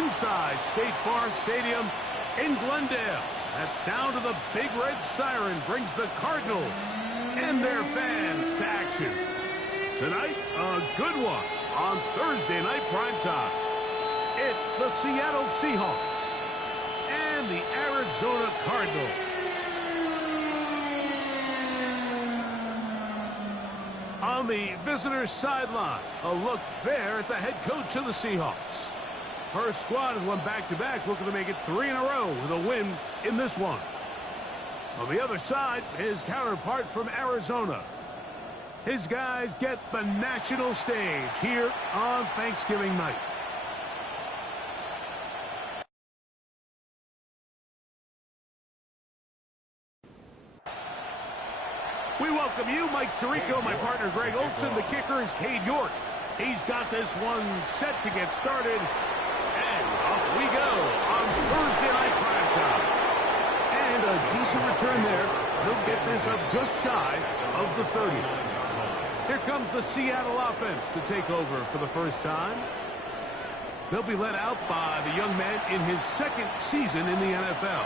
inside State Farm Stadium in Glendale. That sound of the Big Red Siren brings the Cardinals and their fans to action. Tonight, a good one on Thursday Night Primetime. It's the Seattle Seahawks and the Arizona Cardinals. On the visitors' sideline, a look there at the head coach of the Seahawks. Her squad has won back-to-back, looking to make it 3 in a row with a win in this one. On the other side, his counterpart from Arizona. His guys get the national stage here on Thanksgiving night. We welcome you, Mike Tirico, my partner Greg Olson. The kicker is Cade York. He's got this one set to get started. And off we go on Thursday Night Primetime. And a decent return there. He'll get this up just shy of the 30. Here comes the Seattle offense to take over for the first time. They'll be led out by the young man in his second season in the NFL.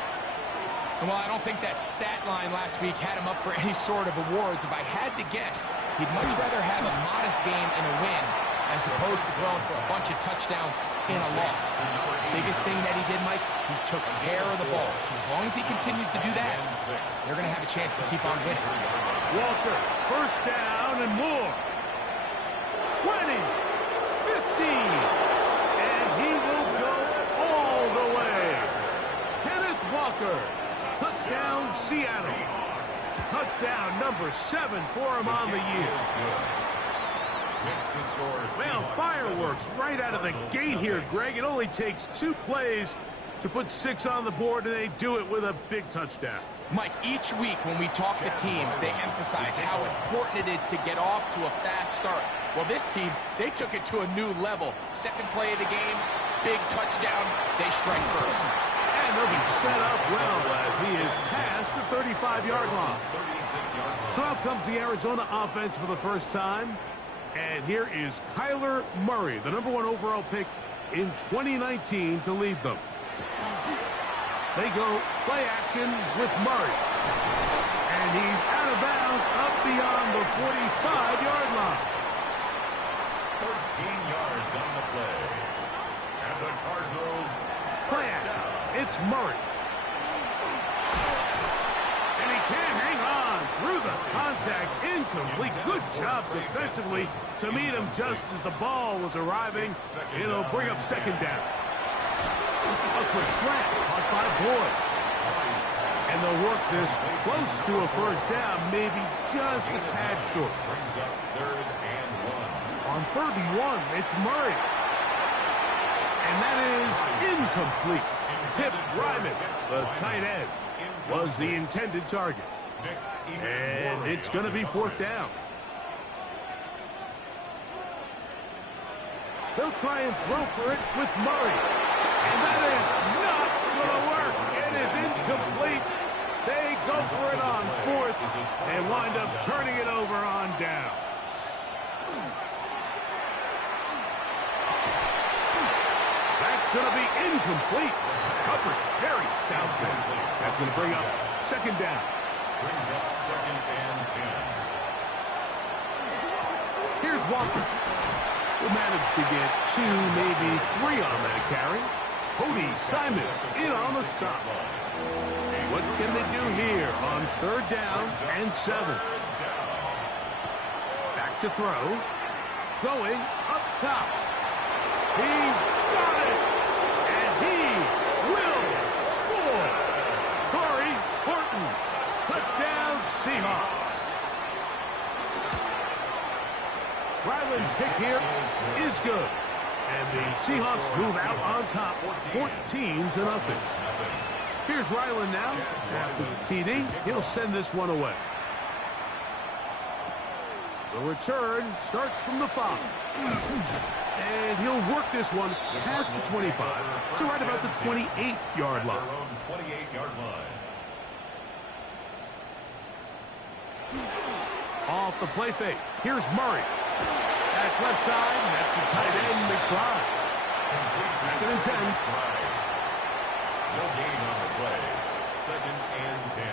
Well, I don't think that stat line last week had him up for any sort of awards. If I had to guess, he'd much rather have a modest game in a win as opposed to throwing for a bunch of touchdowns in a loss. Biggest thing that he did, Mike, he took care of the ball. So as long as he continues to do that, they're going to have a chance to keep on winning. Walker, first down and more. 20, 15, and he will go all the way. Kenneth Walker. Touchdown, Seattle. Touchdown number 7 for him on the year. Well, fireworks right out of the gate here, Greg. It only takes 2 plays to put 6 on the board, and they do it with a big touchdown. Mike, each week when we talk to teams, they emphasize how important it is to get off to a fast start. Well, this team, they took it to a new level. Second play of the game, big touchdown, they strike first. And they'll be set up well as he is past the 35-yard line. So out comes the Arizona offense for the first time. And here is Kyler Murray, the number 1 overall pick in 2019 to lead them. They go play action with Murray. And he's out of bounds up beyond the 45-yard line. 13 yards on the play. And the Cardinals play action. It's Murray. And he can't hang on through the contact. Incomplete. Good job defensively to meet him just as the ball was arriving. It'll bring up second down. A quick slant caught by Boyd. And they'll work this close to a first down, maybe just a tad short. brings up 3rd and 1. On 3rd and 1, it's Murray. And that is incomplete. Tip Ryman, the tight end, was the intended target. And it's going to be 4th down. They'll try and throw for it with Murray. And that is not going to work. It is incomplete. They go for it on 4th and wind up turning it over on down. That's going to be incomplete. Coverage very stout there. That's going to bring up second down. Brings up 2nd and 10. Here's Walker. Will manage to get 2, maybe 3 on that carry. Cody Simon in on the stop. What can they do here on 3rd down and 7? Back to throw. Going up top. He's got it. And he will score. Corey Horton. Touchdown Seahawks. Ryland's kick here is good. And the Seahawks move out on top 14-0. Here's Ryland now. After the TD, he'll send this one away. The return starts from the 5. And he'll work this one past the 25 to right about the 28-yard line. 28-yard line. Off the play fake. Here's Murray. That's left side. That's the tight end, McBride. Second and 10. No gain on the play. Second and 10.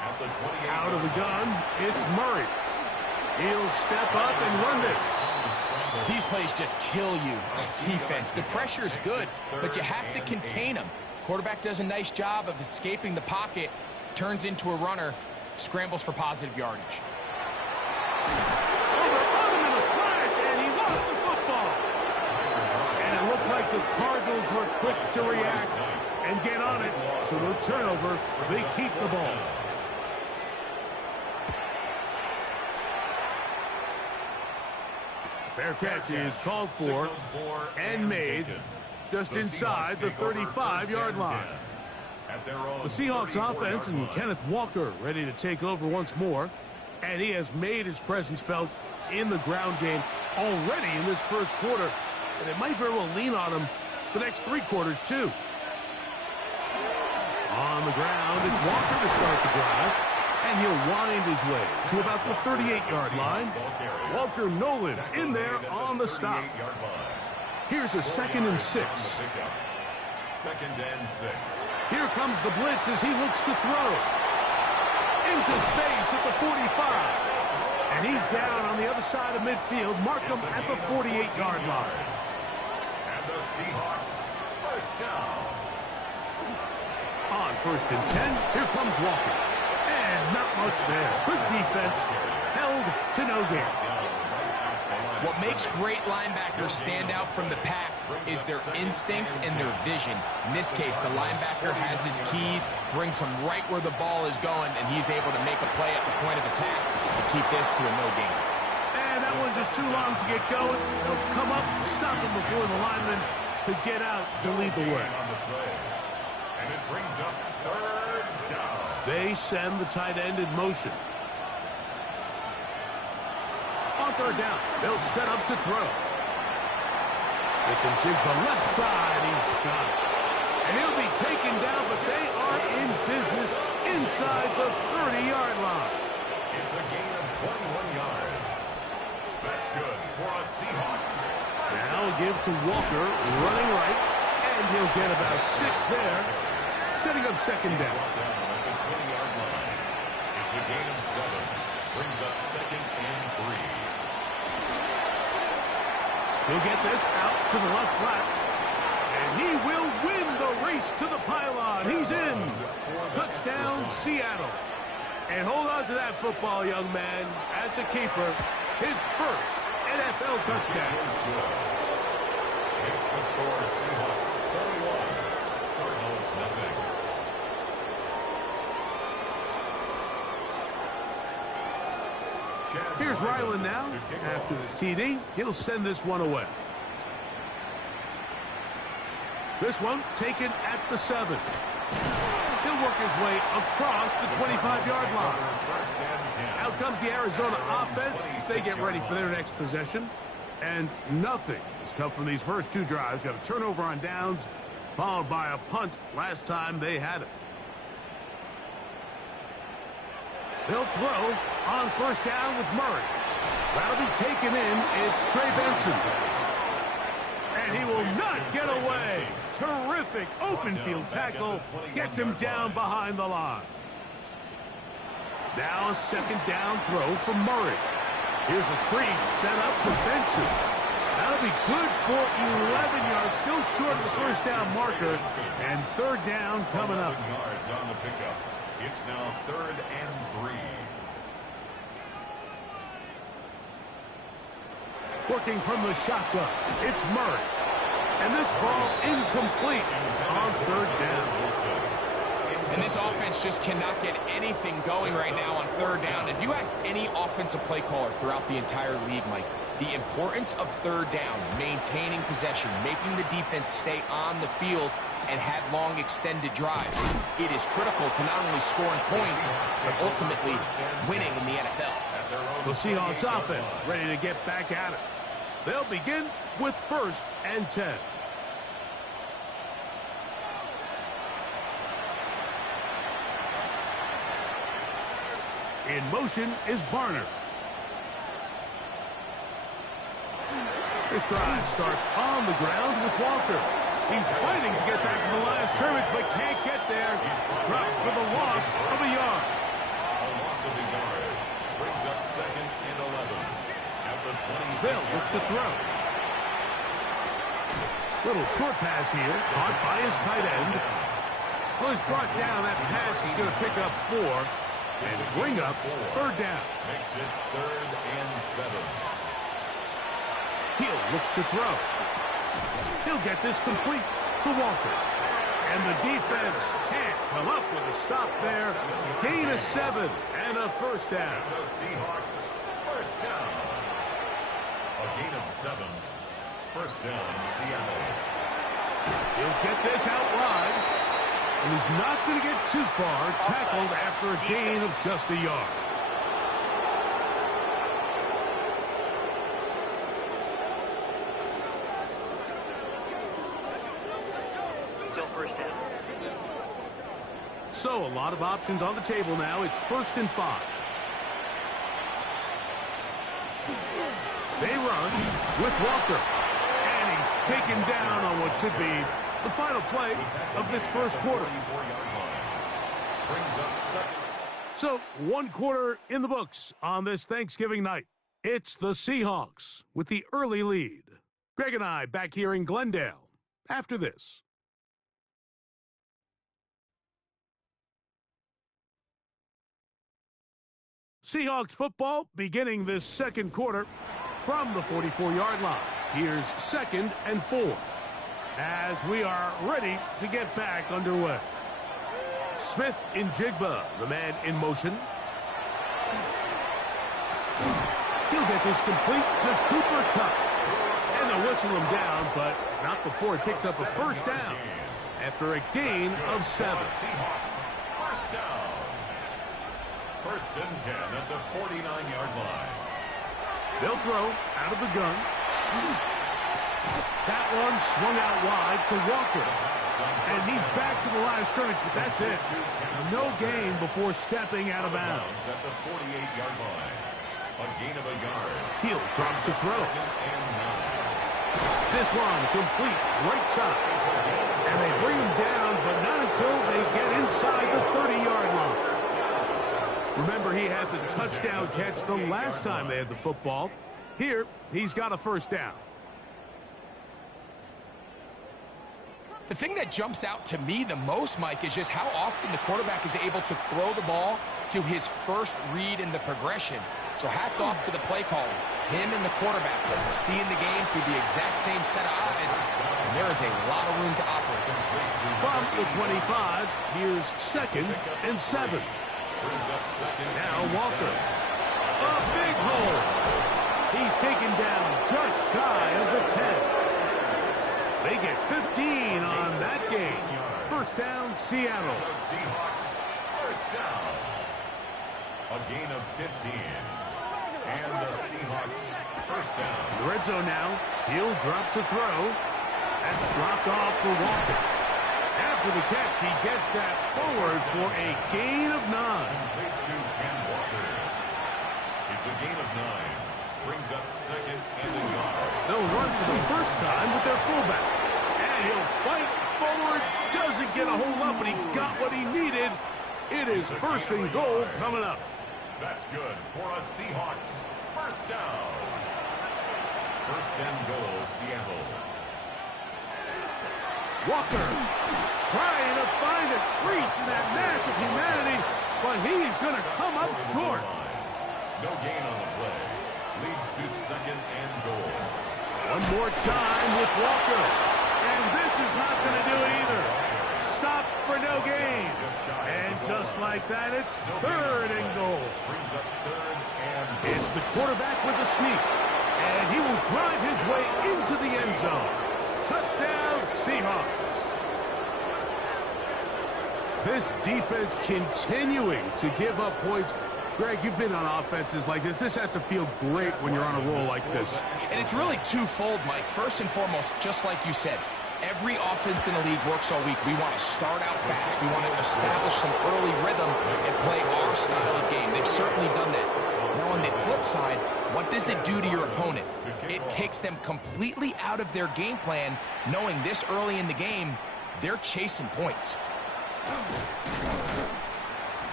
At the 28. Out of the gun, it's Murray. He'll step up and run this. These plays just kill you on defense. The pressure is good, but you have to contain them. Quarterback does a nice job of escaping the pocket, turns into a runner, scrambles for positive yardage. Over on him in a flash, and he lost the football. And it looked like the Cardinals were quick to react and get on it. So no turnover, they keep the ball. Fair catch is called for and made just inside the 35-yard line. The Seahawks offense and Kenneth Walker ready to take over once more. And he has made his presence felt in the ground game already in this first quarter. And it might very well lean on him the next 3 quarters, too. On the ground, it's Walker to start the drive. And he'll wind his way to about the 38-yard line. Walter Nolan in there on the stop. Here's a 2nd and 6. 2nd and 6. Here comes the blitz as he looks to throw. Into space at the 45. And he's down on the other side of midfield. Mark him at the 48-yard line. And the Seahawks first down. On 1st and 10, here comes Walker. And not much there. Good defense. Held to no gain. What makes great linebackers stand out from the pack is their instincts and their vision. In this case, the linebacker has his keys, brings him right where the ball is going, and he's able to make a play at the point of attack to keep this to a no gain. And that one's just too long to get going. They'll come up and stop him before the lineman could get out to lead the way. And it brings up 3rd down. They send the tight end in motion. On 3rd down, they'll set up to throw. Stick and jig the left side. He's got it. And he'll be taken down, but they are in business inside the 30-yard line. It's a gain of 21 yards. That's good for a Seahawks. Now give to Walker, running right, and he'll get about 6 there, setting up 2nd down. At the 20-yard line. It's a gain of 7. Brings up 2nd and 3. He'll get this out to the left flat. And he will win the race to the pylon. He's in. Touchdown, Seattle. And hold on to that football, young man. That's a keeper. His first NFL touchdown. Makes the score Seahawks 31. Cardinals nothing. Here's Ryland now. After the TD, he'll send this one away. This one taken at the 7. He'll work his way across the 25-yard line. Out comes the Arizona offense. They get ready for their next possession. And nothing has come from these first 2 drives. Got a turnover on downs, followed by a punt last time they had it. They'll throw on 1st down with Murray. That'll be taken in. It's Trey Benson. And he will not get away. Terrific open field tackle. Gets him down behind the line. Now a 2nd down throw from Murray. Here's a screen set up to Benson. That'll be good for 11 yards. Still short of the 1st down marker. And 3rd down coming up. Yards on the pickup. It's now 3rd and 3. Working from the shotgun, it's Murray. And this ball's incomplete on 3rd down. And this offense just cannot get anything going right now on 3rd down. If you ask any offensive play caller throughout the entire league, Mike, the importance of 3rd down, maintaining possession, making the defense stay on the field, and have long extended drives. It is critical to not only scoring points, but ultimately winning in the NFL. The Seahawks offense ready to get back at it. They'll begin with 1st and 10. In motion is Barner. This drive starts on the ground with Walker. He's fighting to get back to the line of scrimmage, but can't get there. Dropped for the loss of a yard. A loss of a yard brings up 2nd and 11 at the 26. They'll look to throw. Little short pass here, caught by his tight end. Well, he's brought down. That pass is going to pick up 4 and bring up 3rd down. Makes it 3rd and 7. He'll look to throw. He'll get this complete to Walker. And the defense can't come up with a stop there. Gain of 7 and a 1st down. The Seahawks, 1st down. A gain of 7. 1st down, Seattle. He'll get this out wide. And he's not going to get too far. Tackled after a gain of just a yard. Still 1st down. So a lot of options on the table now. It's 1st and 5. They run with Walker. And he's taken down on what should be the final play of this 1st quarter. So 1 quarter in the books on this Thanksgiving night. It's the Seahawks with the early lead. Greg and I back here in Glendale after this. Seahawks football beginning this 2nd quarter from the 44-yard line. Here's 2nd and 4 as we are ready to get back underway. Smith in Jigba, the man in motion. He'll get this complete to Cooper Kupp. And they'll whistle him down, but not before he picks up a 1st down after a gain of 7. Seahawks, 1st down. 1st and 10 at the 49-yard line. They'll throw out of the gun. That one swung out wide to Walker. And he's back to the line of scrimmage, but that's it. No gain before stepping out of bounds. At the 48-yard line. A gain of a yard. He'll drop to throw. This one complete right side. And they bring him down, but not until they get inside the 30-yard line. Remember, he had the touchdown catch the last time they had the football. Here, he's got a 1st down. The thing that jumps out to me the most, Mike, is just how often the quarterback is able to throw the ball to his first read in the progression. So hats off to the play caller. Him and the quarterback seeing the game through the exact same set of eyes, and there is a lot of room to operate. From the 25, here's 2nd and 7. Now Walker. A big hole. He's taken down just shy of the 10. They get 15 on that game. 1st down, Seattle. The Seahawks, 1st down. A gain of 15. And the Seahawks, 1st down. The red zone now. He'll drop to throw. That's dropped off for Walker. After the catch, he gets that forward for a gain of 9. Complete to Ken Walker. It's a gain of 9. Brings up 2nd and a yard. They'll run for the 1st time with their fullback. And he'll fight forward. Doesn't get a hold up, but he got what he needed. It is 1st and goal coming up. That's good for a Seahawks 1st down. 1st and goal, Seattle. Walker trying to find a crease in that mass of humanity, but he's going to come up short. No gain on the play. Leads to 2nd and goal. One more time with Walker. And this is not going to do it either. Stop for no gain. And just like that, it's 3rd and goal. Brings up 3rd and goal. It's the quarterback with a sneak. And he will drive his way into the end zone. Touchdown, Seahawks. This defense continuing to give up points. Greg, you've been on offenses like this. This has to feel great when you're on a roll like this. And it's really twofold, Mike. First and foremost, just like you said, Every offense in the league works all week. We want to start out fast. We want to establish some early rhythm and play our style of game. They've certainly done that. Now, on the flip side, what does it do to your opponent? It takes them completely out of their game plan, knowing this early in the game, they're chasing points.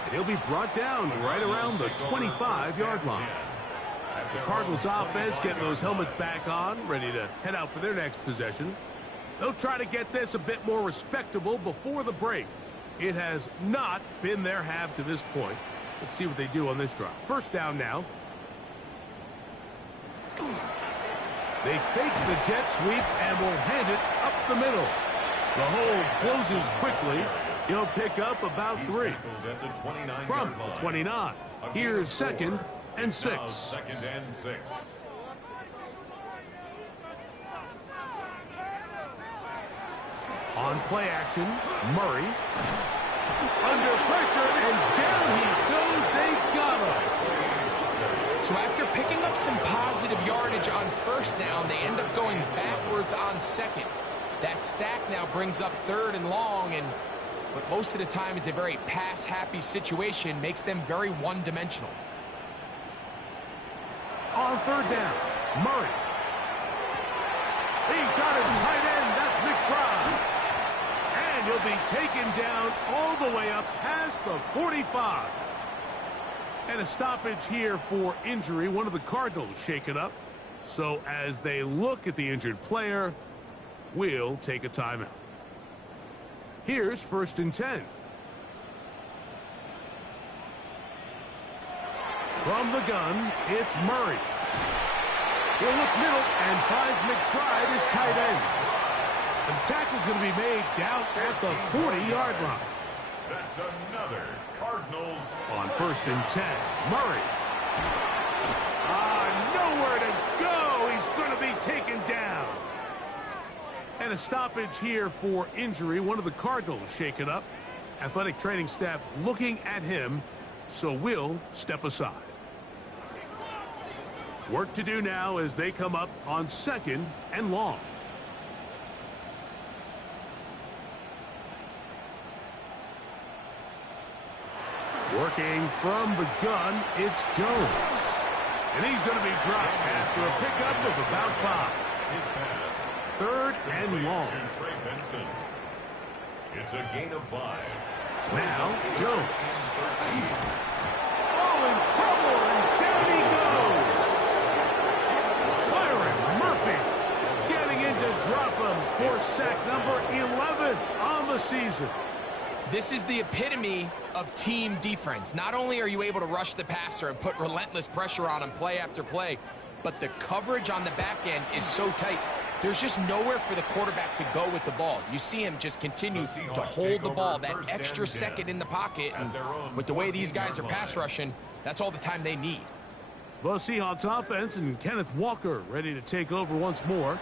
And he'll be brought down right around the 25-yard line. The Cardinals offense getting those helmets back on, ready to head out for their next possession. They'll try to get this a bit more respectable before the break. It has not been their half to this point. Let's see what they do on this drive. First down now. They fake the jet sweep and will hand it up the middle. The hole closes quickly. He'll pick up about 3. From the 29. Here's 2nd and 6. 2nd and 6. On play action, Murray. Under pressure, and down he goes. They got him. So after picking up some positive yardage on first down, they end up going backwards on second. That sack now brings up 3rd and long, and what most of the time is a very pass-happy situation makes them very one-dimensional. On 3rd down, Murray. He's got his tight end. That's McBride. And he'll be taken down all the way up past the 45. And a stoppage here for injury. One of the Cardinals shaken up. So as they look at the injured player, we'll take a timeout. Here's 1st and 10. From the gun, it's Murray. He'll look middle and finds McBride, his tight end. The tackle's going to be made down at the 40-yard line. That's another Cardinals. On 1st and 10, Murray. Nowhere to go. He's going to be taken down. And a stoppage here for injury. One of the Cardinals shaken up. Athletic training staff looking at him, so we'll step aside. Work to do now as they come up on 2nd and long. Working from the gun, it's Jones. And he's going to be dropped after a pickup of about 5. His pass. 3rd and long. Trey Benson. It's a gain of 5. Now, Jones. Oh, in trouble, and down he goes. Byron Murphy getting in to drop him for sack number 11 on the season. This is the epitome of team defense. Not only are you able to rush the passer and put relentless pressure on him play after play, but the coverage on the back end is so tight. There's just nowhere for the quarterback to go with the ball. You see him just continue to hold the ball, that extra second in the pocket. And with the way these guys are pass rushing, that's all the time they need. The Seahawks offense and Kenneth Walker ready to take over once more.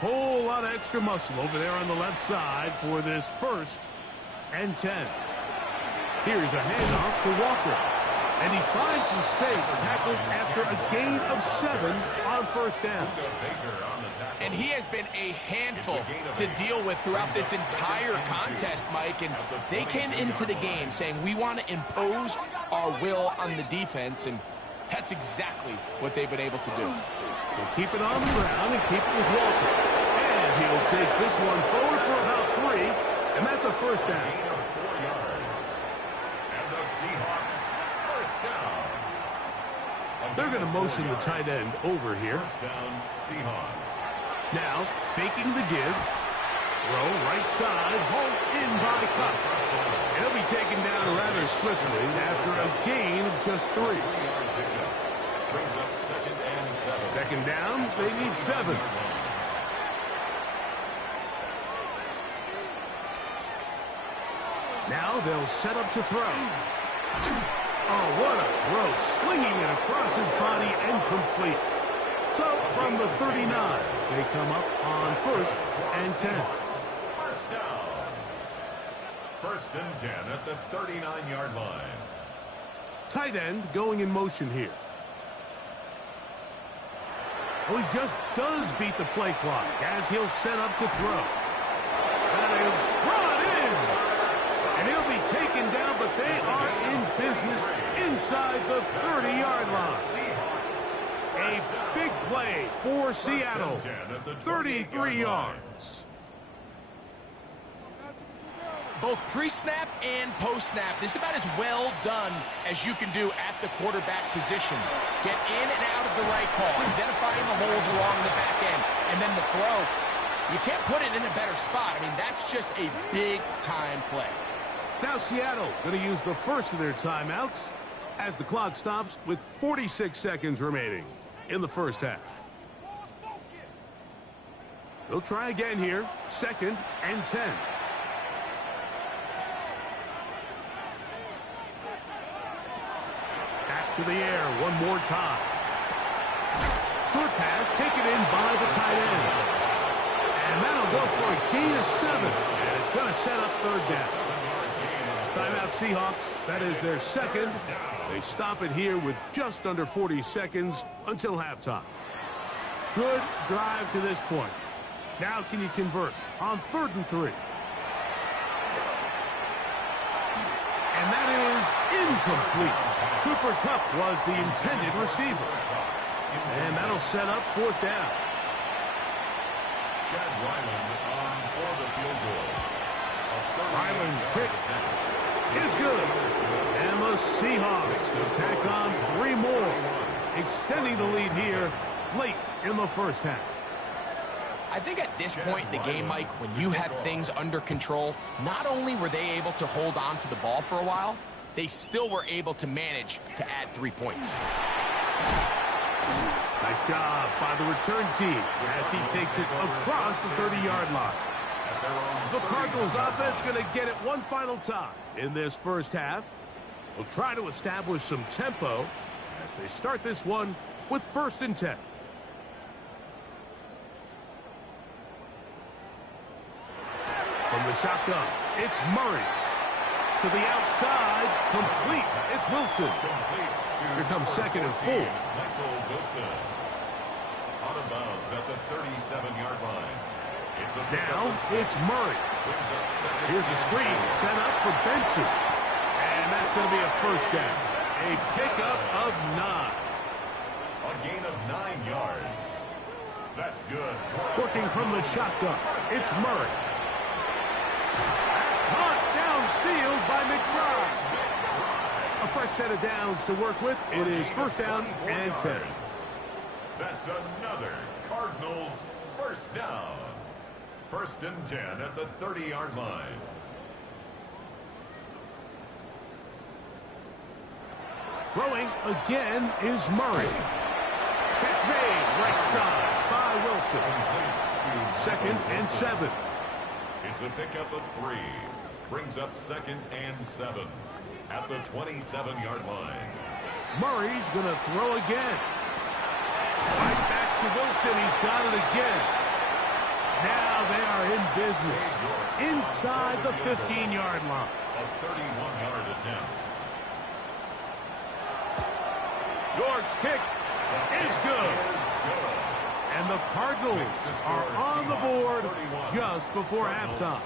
Whole lot of extra muscle over there on the left side for this 1st and 10. Here's a handoff to Walker. And he finds some space, tackled after a gain of 7 on 1st down. And he has been a handful to deal with throughout this entire contest, Mike. And they came into the game saying, we want to impose our will on the defense. And that's exactly what they've been able to do. They'll keep it on the ground and keep it with Walker. And he'll take this one forward for about 3. And that's a 1st down. Gain of 4 yards. And the Seahawks, 1st down. They're going to motion the tight end over here. 1st down, Seahawks. Now, faking the give. Throw right side, hauled in by Cup. He'll be taken down rather swiftly after a gain of just 3. Brings up 2nd and 7. 2nd down, they need 7. Now they'll set up to throw. Oh, what a throw. Slinging it across his body and complete. So, from the 39, they come up on 1st and 10. 1st down. 1st and 10 at the 39-yard line. Tight end going in motion here. Well, he just does beat the play clock as he'll set up to throw. the 30-yard line. A big play for Seattle. 33 yards. Both pre-snap and post-snap, this is about as well done as you can do at the quarterback position. Get in and out of the right call, identifying the holes along the back end, and then the throw. You can't put it in a better spot. I mean, that's just a big-time play. Now Seattle going to use the first of their timeouts as the clock stops with 46 seconds remaining in the first half. They'll try again here, 2nd and 10. Back to the air one more time. Short pass taken in by the tight end. And that'll go for a gain of 7. And it's going to set up 3rd down. Timeout Seahawks. That is their 2nd. They stop it here with just under 40 seconds until halftime. Good drive to this point. Now can you convert on 3rd and 3? And that is incomplete. Cooper Kupp was the intended receiver. And that'll set up 4th down. Chad Ryland on for the field goal. Ryland's kick is good. And the Seahawks tack on 3 more, extending the lead here late in the first half. I think at this point in the game, Mike, when you have things under control, not only were they able to hold on to the ball for a while, they still were able to manage to add 3 points. Nice job by the return team as he takes it across the 30-yard line. The Cardinals offense going to get it one final time in this first half. They'll try to establish some tempo as they start this one with 1st and 10. From the shotgun, it's Murray. To the outside, complete. It's Wilson. Here comes 2nd and 4. Michael Wilson. Out of bounds at the 37-yard line. Now it's Murray. Here's a screen set up for Benson. And that's going to be a 1st down. A pickup of 9. A gain of 9 yards. That's good. Working from the shotgun, it's Murray. That's caught downfield by McBride. A fresh set of downs to work with. It is 1st down and 10. That's another Cardinals 1st down. 1st and 10 at the 30-yard line. Throwing again is Murray. Catch made right side by Wilson. 2nd and 7. It's a pickup of 3. Brings up 2nd and 7 at the 27-yard line. Murray's going to throw again. Right back to Wilson. He's got it again. Now they are in business inside the 15-yard line. A 31-yard attempt. York's kick is good. And the Cardinals are on the board just before halftime.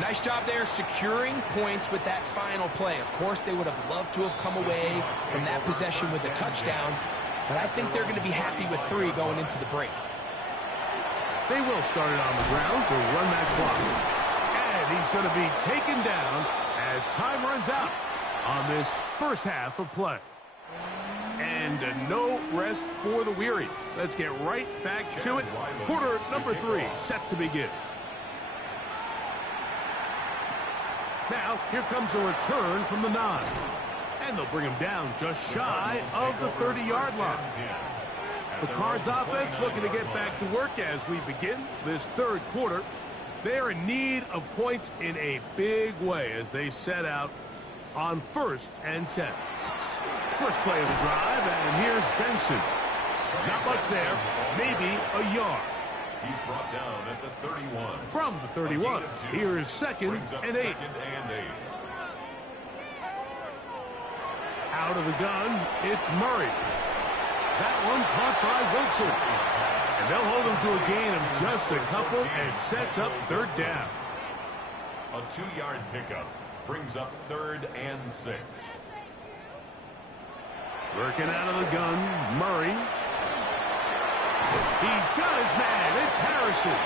Nice job there securing points with that final play. Of course, they would have loved to have come away from that possession with a touchdown, but I think they're going to be happy with 3 going into the break. They will start it on the ground to run that clock. And he's going to be taken down as time runs out on this first half of play. And no rest for the weary. Let's get right back to it. Quarter number 3 set to begin. Now, here comes a return from the 9. And they'll bring him down just shy of the 30-yard line. The Cards offense looking to get back to work as we begin this 3rd quarter. They're in need of points in a big way as they set out on 1st and 10. First play of the drive, and here's Benson. Not much there, maybe a yard. He's brought down at the 31. From the 31, here's 2nd and 8. Out of the gun, it's Murray. That one caught by Wilson. And they'll hold him to a gain of just a couple and sets up 3rd down. A 2-yard pickup brings up 3rd and 6. Working out of the gun, Murray. He's got his man. It's Harrison.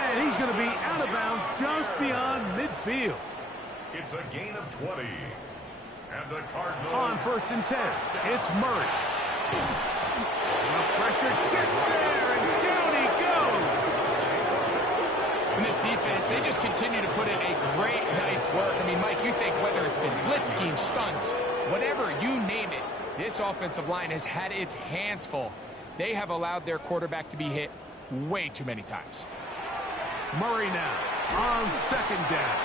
And he's going to be out of bounds just beyond midfield. It's a gain of 20. And the Cardinals... On 1st and 10, it's Murray. The pressure gets there, and down he goes. In this defense, they just continue to put in a great night's work. I mean, Mike, you think whether it's been blitz schemes, stunts, whatever you name it, this offensive line has had its hands full. They have allowed their quarterback to be hit way too many times. Murray now on 2nd down.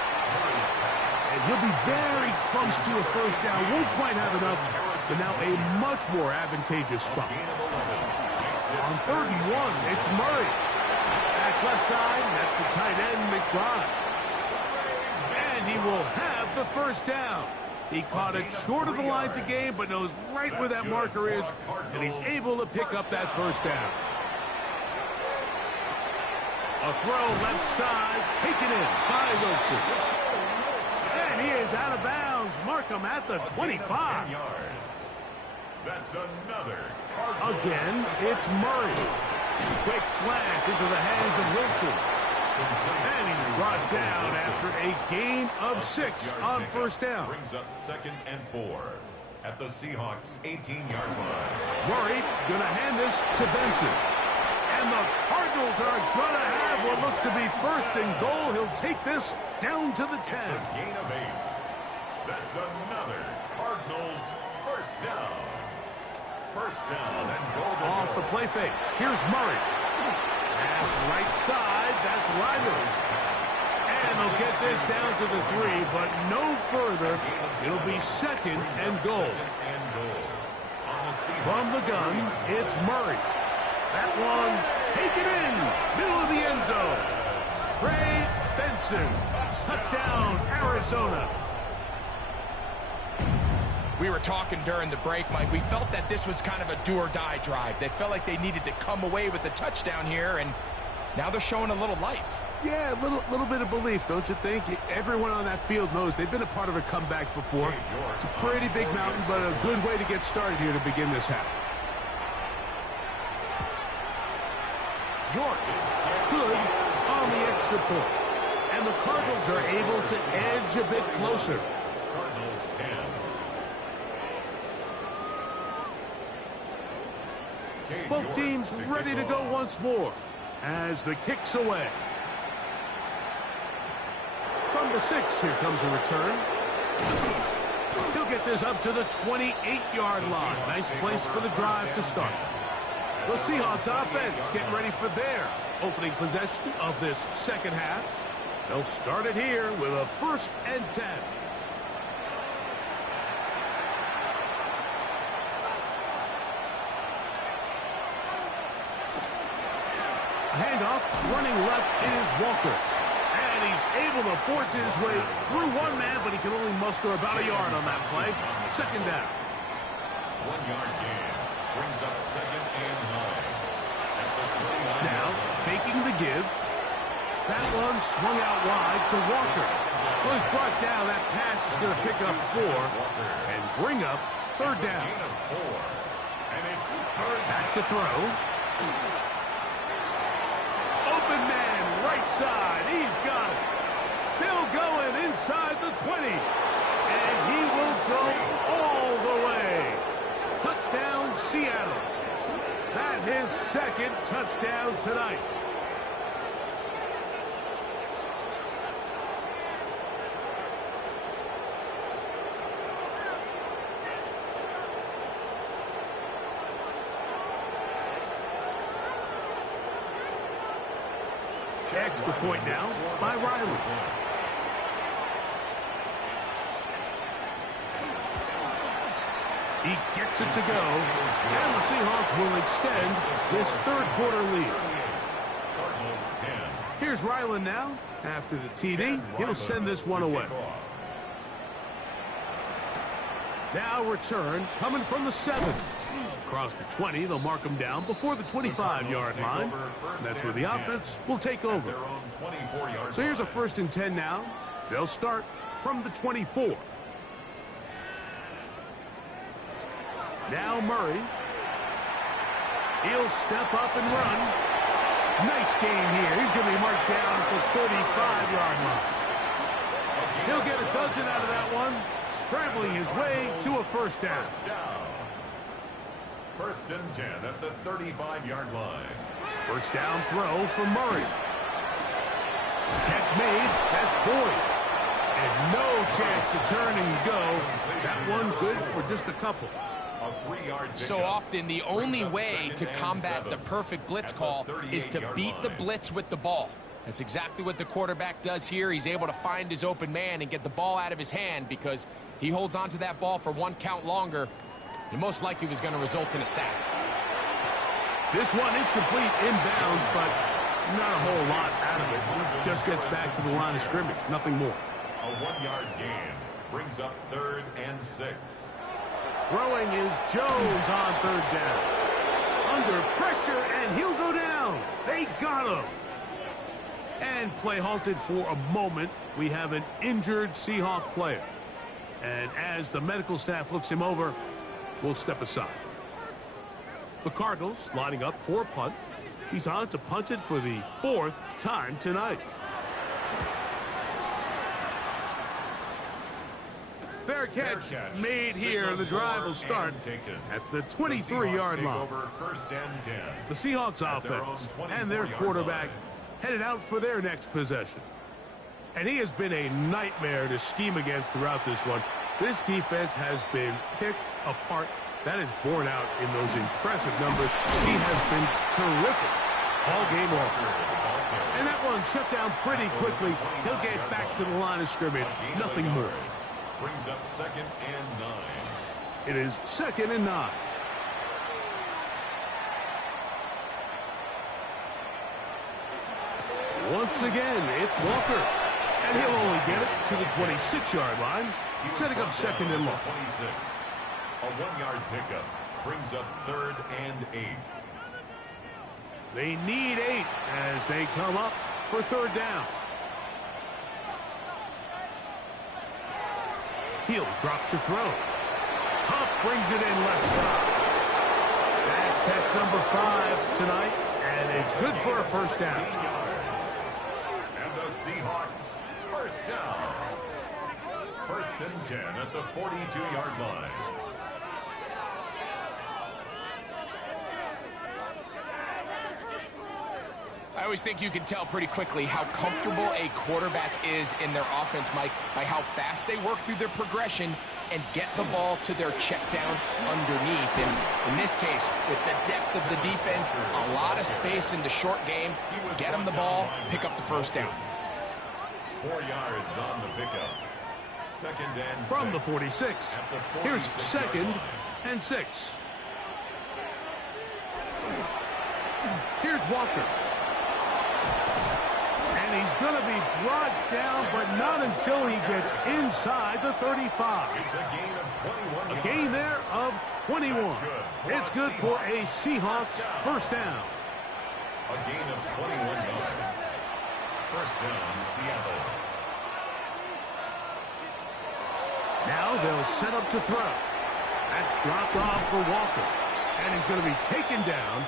And he'll be very close to a 1st down. Won't quite have enough, but now a much more advantageous spot. On 3rd and 1, it's Murray. Back left side, that's the tight end, McBride. And he will have the 1st down. He caught it short of the line to gain, but knows right where that marker is, and he's able to pick up that 1st down. A throw left side, taken in by Wilson. And he is out of bounds. Mark him at the 25. That's another. Again, it's Murray. Quick slant into the hands of Wilson. And he's brought down after a gain of 6 on 1st down. Brings up 2nd and 4 at the Seahawks 18-yard line. Murray going to hand this to Benson. And the Cardinals are going to have what looks to be 1st and goal. He'll take this down to the 10. It's a gain of 8. That's another Cardinals 1st down. 1st down and goal to off the play fake. Here's Murray. Pass right side. That's Riley. And they'll get this down to the 3, but no further. It'll be 2nd and goal. From the gun, it's Murray. That one taken in. Middle of the end zone. Trey Benson. Touchdown, Arizona. We were talking during the break, Mike. We felt that this was kind of a do-or-die drive. They felt like they needed to come away with the touchdown here, and now they're showing a little life. Yeah, a little bit of belief, don't you think? Everyone on that field knows they've been a part of a comeback before. It's a pretty big mountain, but a good way to get started here to begin this half. York is good on the extra point. And the Cardinals are able to edge a bit closer. Cardinals 10. Both teams ready to go once more as the kick's away. From the 6, here comes a return. He'll get this up to the 28-yard line. Nice place for the drive to start. The Seahawks offense getting ready for their opening possession of this 2nd half. They'll start it here with a 1st and 10. A handoff, running left is Walker. And he's able to force his way through one man, but he can only muster about a yard on that play. 2nd down. 1-yard gain. Brings up 2nd and 9. Now, faking the give. That one swung out wide to Walker. Well, he's brought down. That pass is going to pick up 4 and bring up 3rd down. And it's 3rd. Back to throw. Open man, right side. He's got it. Still going inside the 20. And he will go all the way. Touchdown, Seattle. That's his 2nd touchdown tonight. Extra point now by Riley. He gets it to go, and the Seahawks will extend this 3rd quarter lead. Here's Ryland now. After the TD, he'll send this one away. Now return coming from the 7. Across the 20, they'll mark him down before the 25-yard line. That's where the offense will take over. So here's a 1st and 10 now. They'll start from the 24. Now Murray. He'll step up and run. Nice game here. He's going to be marked down at the 35-yard line. He'll get a dozen out of that one, scrambling his way to a first down. First and 10 at the 35-yard line. First down throw for Murray. Catch made. That's Boyd. And no chance to turn and go. That one good for just a couple. So often, the only way to combat the perfect blitz call is to beat the blitz with the ball. That's exactly what the quarterback does here. He's able to find his open man and get the ball out of his hand because he holds on to that ball for one count longer. It most likely was going to result in a sack. This one is complete inbounds, but not a whole lot out of it. He just gets back to the line of scrimmage. Nothing more. A 1-yard gain brings up 3rd and 6. Throwing is Jones on third down. Under pressure, and he'll go down. They got him. And play halted for a moment. We have an injured Seahawk player. And as the medical staff looks him over, we'll step aside. The Cardinals lining up for a punt. He's on to punt it for the 4th time tonight. Fair catch made here. The drive will start at the 23-yard line. The Seahawks offense and their quarterback headed out for their next possession. And he has been a nightmare to scheme against throughout this one. This defense has been picked apart. That is borne out in those impressive numbers. He has been terrific all game long. And that one shut down pretty quickly. He'll get back to the line of scrimmage. Nothing more. Brings up 2nd and 9. It is 2nd and 9. Once again, it's Walker. And he'll only get it to the 26-yard line, setting up 2nd and long. 26. A 1-yard pickup brings up 3rd and 8. They need 8 as they come up for 3rd down. He'll drop to throw. Huff brings it in left side. That's catch number 5 tonight, and it's good for a first down. And the Seahawks first down. 1st and 10 at the 42-yard line. I always think you can tell pretty quickly how comfortable a quarterback is in their offense, Mike, by how fast they work through their progression and get the ball to their check down underneath. And in this case, with the depth of the defense, a lot of space in the short game, get them the ball, pick up the first down. 4 yards on the pickup. 2nd and 6. From the 46, here's 2nd and 6. Here's Walker. And he's going to be brought down, but not until he gets inside the 35. It's a gain of 21 A gain there of 21. It's good for a Seahawks first down. A gain of 21 yards. First down, Seattle. Now they'll set up to throw. That's dropped off for Walker. And he's going to be taken down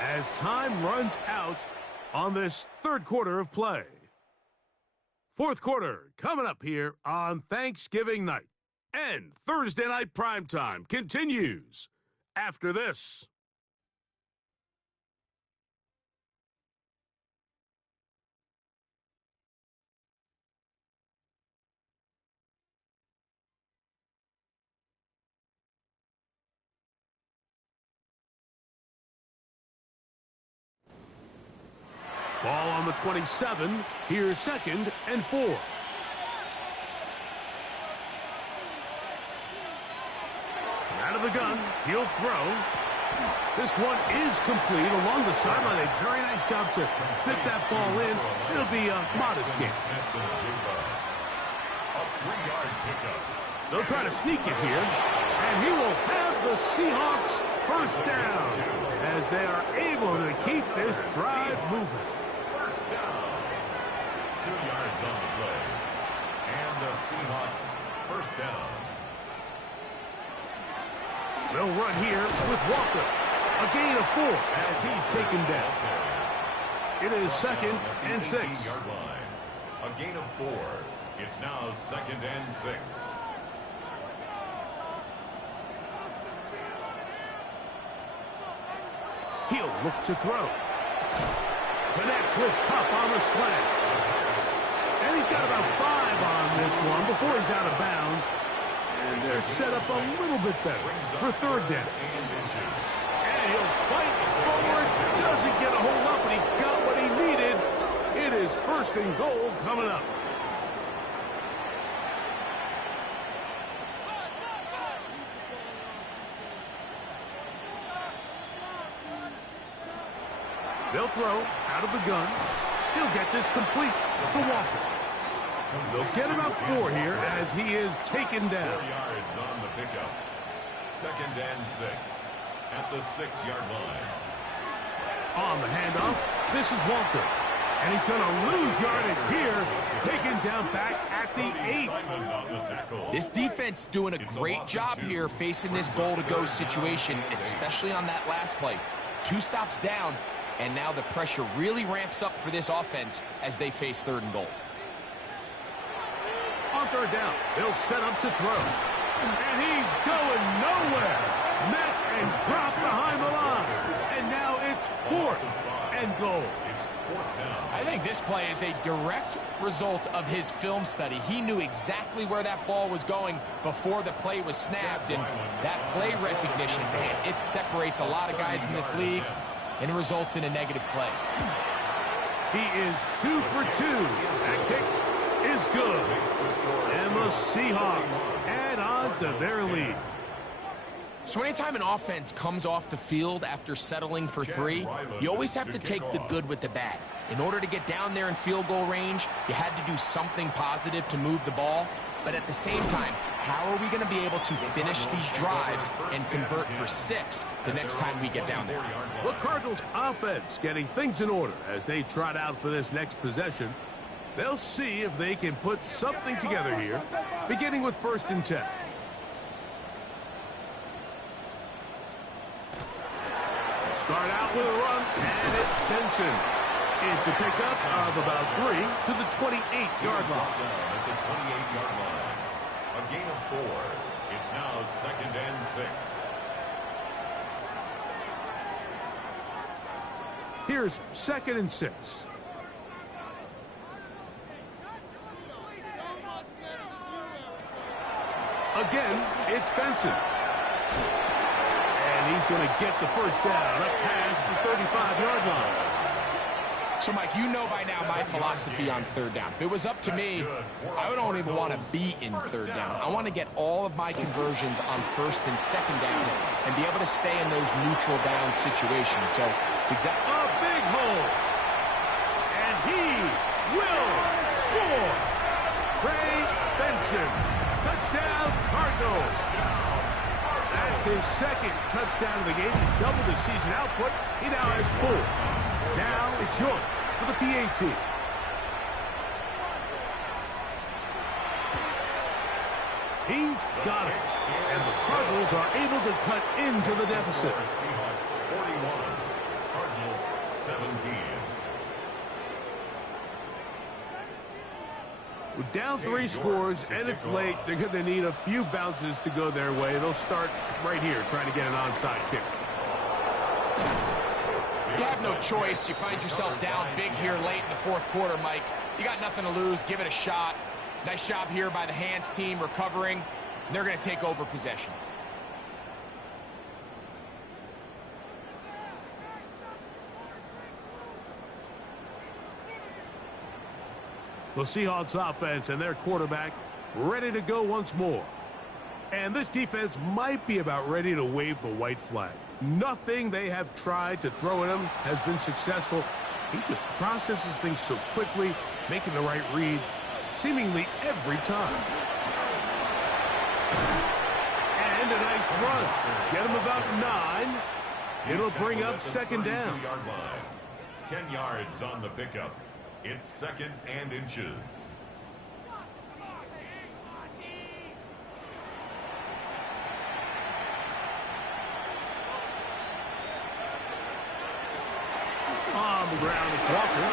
as time runs out on this 3rd quarter of play. 4th quarter coming up here on Thanksgiving night. And Thursday night primetime continues after this. Ball on the 27. Here's 2nd and 4. Out of the gun. He'll throw. This one is complete along the sideline. A very nice job to fit that ball in. It'll be a modest gain. A 3-yard pickup. They'll try to sneak it here. And he will have the Seahawks first down as they are able to keep this drive moving. First down. 2 yards on the play. And the Seahawks first down. They'll run here with Walker. A gain of 4 as he's taken down. It is 2nd and 6. A gain of 4. It's now 2nd and 6. He'll look to throw. Connects with Pup on the slant. And he's got about 5 on this one before he's out of bounds. And they're set up a little bit better for 3rd down. And he'll fight forward. Doesn't get a hold up, but he got what he needed. It is 1st and goal coming up. They'll throw out of the gun. He'll get this complete to Walker. They'll get about 4 here as he is taken down. 4 yards on the pickup. 2nd and 6 at the 6-yard line. On the handoff, this is Walker. And he's going to lose yardage here. Taken down back at the 8. This defense doing a great job here facing this goal-to-go situation, especially on that last play. 2 stops down, and now the pressure really ramps up for this offense as they face 3rd and goal. On 3rd down, they'll set up to throw. And he's going nowhere. Met and dropped behind the line. And now it's 4th and goal. I think this play is a direct result of his film study. He knew exactly where that ball was going before the play was snapped. And that play recognition, man, it separates a lot of guys in this league and it results in a negative play. He is 2 for 2. That kick is good. And the Seahawks add on to their lead. So anytime an offense comes off the field after settling for 3, you always have to take the good with the bad. In order to get down there in field goal range, you had to do something positive to move the ball. But at the same time, how are we going to be able to finish these drives and convert for 6 the next time we get down there? The Cardinals offense getting things in order as they trot out for this next possession. They'll see if they can put something together here, beginning with 1st and 10. Start out with a run, and it's Benson. It's a pickup of about 3 to the 28-yard line. At the 28-yard line. A gain of 4. It's now 2nd and 6. Here's 2nd and 6. Again, it's Benson. And he's going to get the 1st down up past the 35-yard line. So, Mike, you know by now my philosophy on 3rd down. If it was up to me, I don't even want to be in 3rd down. I want to get all of my conversions on 1st and 2nd down and be able to stay in those neutral down situations. So, it's exactly a big hole. And he will score. Trey Benson. Touchdown, Cardinals. That's his 2nd touchdown of the game. He's doubled his season output. He now has 4. Now it's York for the PAT. He's got it. And the Cardinals are able to cut into the deficit. Seahawks 41. Cardinals 17. We're down 3 scores, and it's late. They're going to need a few bounces to go their way. They'll start right here trying to get an onside kick. You have no choice. You find yourself down big here late in the 4th quarter, Mike. You got nothing to lose. Give it a shot. Nice job here by the hands team recovering. They're going to take over possession. The Seahawks offense and their quarterback ready to go once more. And this defense might be about ready to wave the white flag. Nothing they have tried to throw at him has been successful. He just processes things so quickly, making the right read seemingly every time. And a nice run. Get him about 9. It'll bring up 2nd down. 10 yards on the pickup. It's 2nd and inches. level ground. It's Walker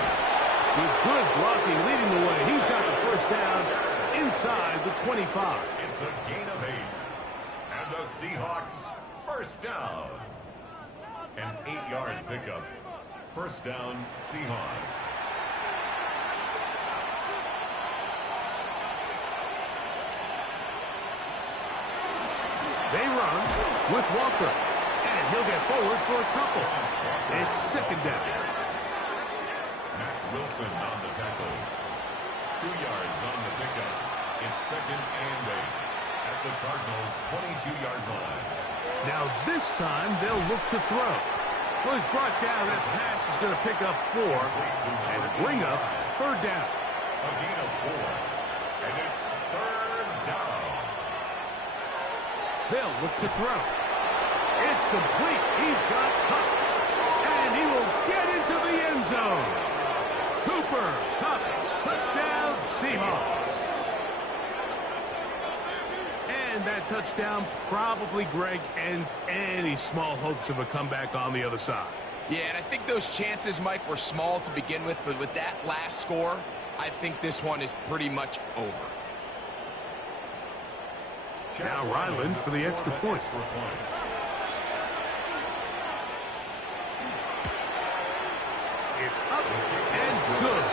with good blocking leading the way. He's got the first down inside the 25. It's a gain of 8. And the Seahawks first down. An 8-yard pickup. First down, Seahawks. They run with Walker. And he'll get forward for a couple. It's second down. Matt Wilson on the tackle. 2 yards on the pickup. It's second and 8 at the Cardinals' 22-yard line. Now this time they'll look to throw. Well, he's brought down. That pass is going to pick up 4 and bring up third down. A gain of 4. And it's third down. They'll look to throw. It's complete. He's got Kupp. And he will get into the end zone. Cooper Kupp, touchdown Seahawks. And that touchdown probably, Greg, ends any small hopes of a comeback on the other side. Yeah, and I think those chances, Mike, were small to begin with, but with that last score, I think this one is pretty much over. Now Ryland for the extra point. It's up and good.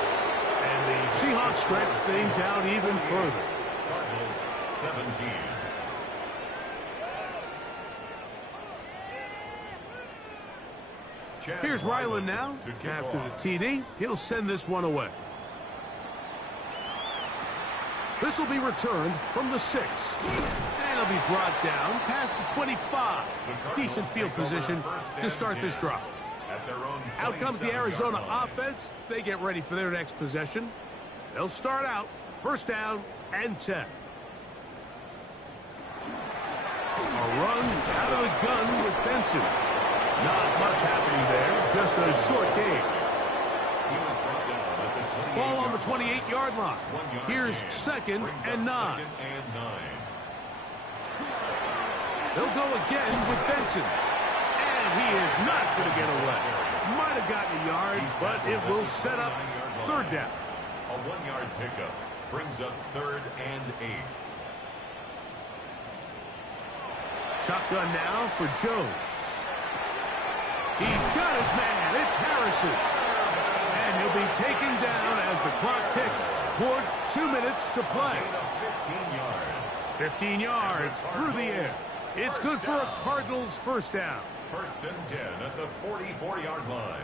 And the Seahawks stretch things out even further. Cardinals 17. Here's Ryland now. After the TD, he'll send this one away. This will be returned from the 6. And it'll be brought down past the 25. Decent field position to start this drive. Out comes the Arizona offense. They get ready for their next possession. They'll start out first down and 10. A run out of the gun with Benson. Not much happening there, just a short game. Ball on the 28-yard line. Here's second and 9. They'll go again with Benson. And he is not going to get away. Might have gotten a yard, but it will set up third down. A 1-yard pickup brings up third and 8. Shotgun now for Jones. He's got his man. It's Harrison. And he'll be taken down as the clock ticks towards 2 minutes to play. 15 yards. 15 yards through the air. It's good for a Cardinals first down. First and 10 at the 44-yard line.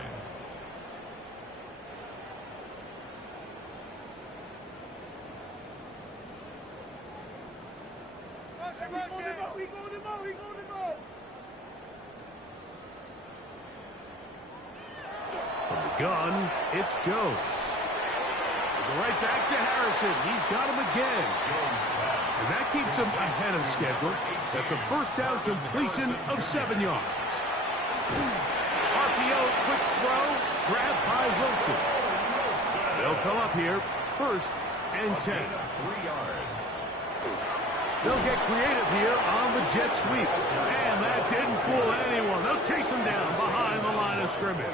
From the gun, it's Jones. Right back to Harrison. He's got him again. And that keeps him ahead of schedule. That's a first down completion of 7 yards. RPO, quick throw, grabbed by Wilson. They'll come up here, first and 10. 3 yards. They'll get creative here on the jet sweep. And that didn't fool anyone. They'll chase him down behind the line of scrimmage.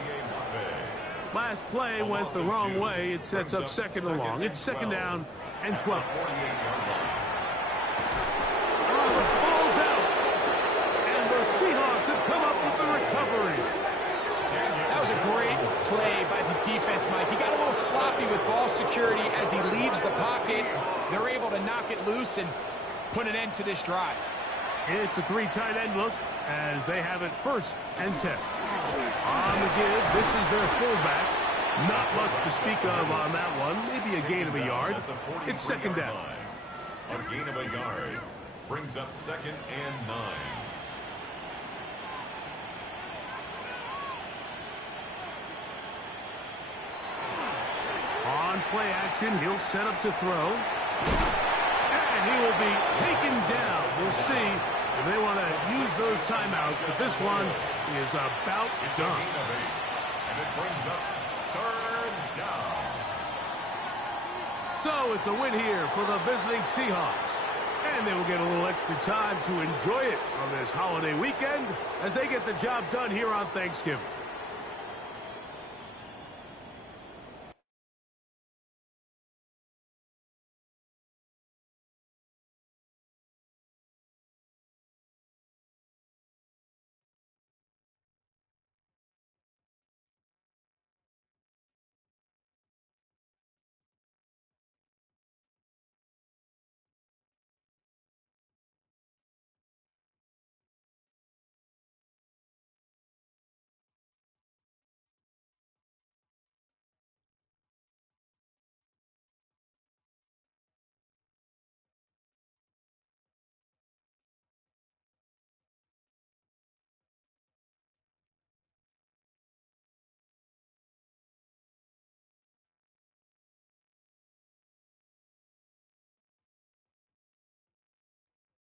Last play went the wrong way. It sets up second and long. It's second down and 12. Oh, the ball's out. And the Seahawks have come up with the recovery. That was a great play by the defense, Mike. He got a little sloppy with ball security as he leaves the pocket. They're able to knock it loose and put an end to this drive. It's a 3 tight end look as they have it first and 10. On the give, this is their fullback. Not much to speak of on that one. Maybe a gain of a yard. It's second down. A gain of a yard brings up second and 9. On play action, he'll set up to throw. And he will be taken down. We'll see if they want to use those timeouts, but this one is about done. And it brings up third down. So it's a win here for the visiting Seahawks. And they will get a little extra time to enjoy it on this holiday weekend as they get the job done here on Thanksgiving.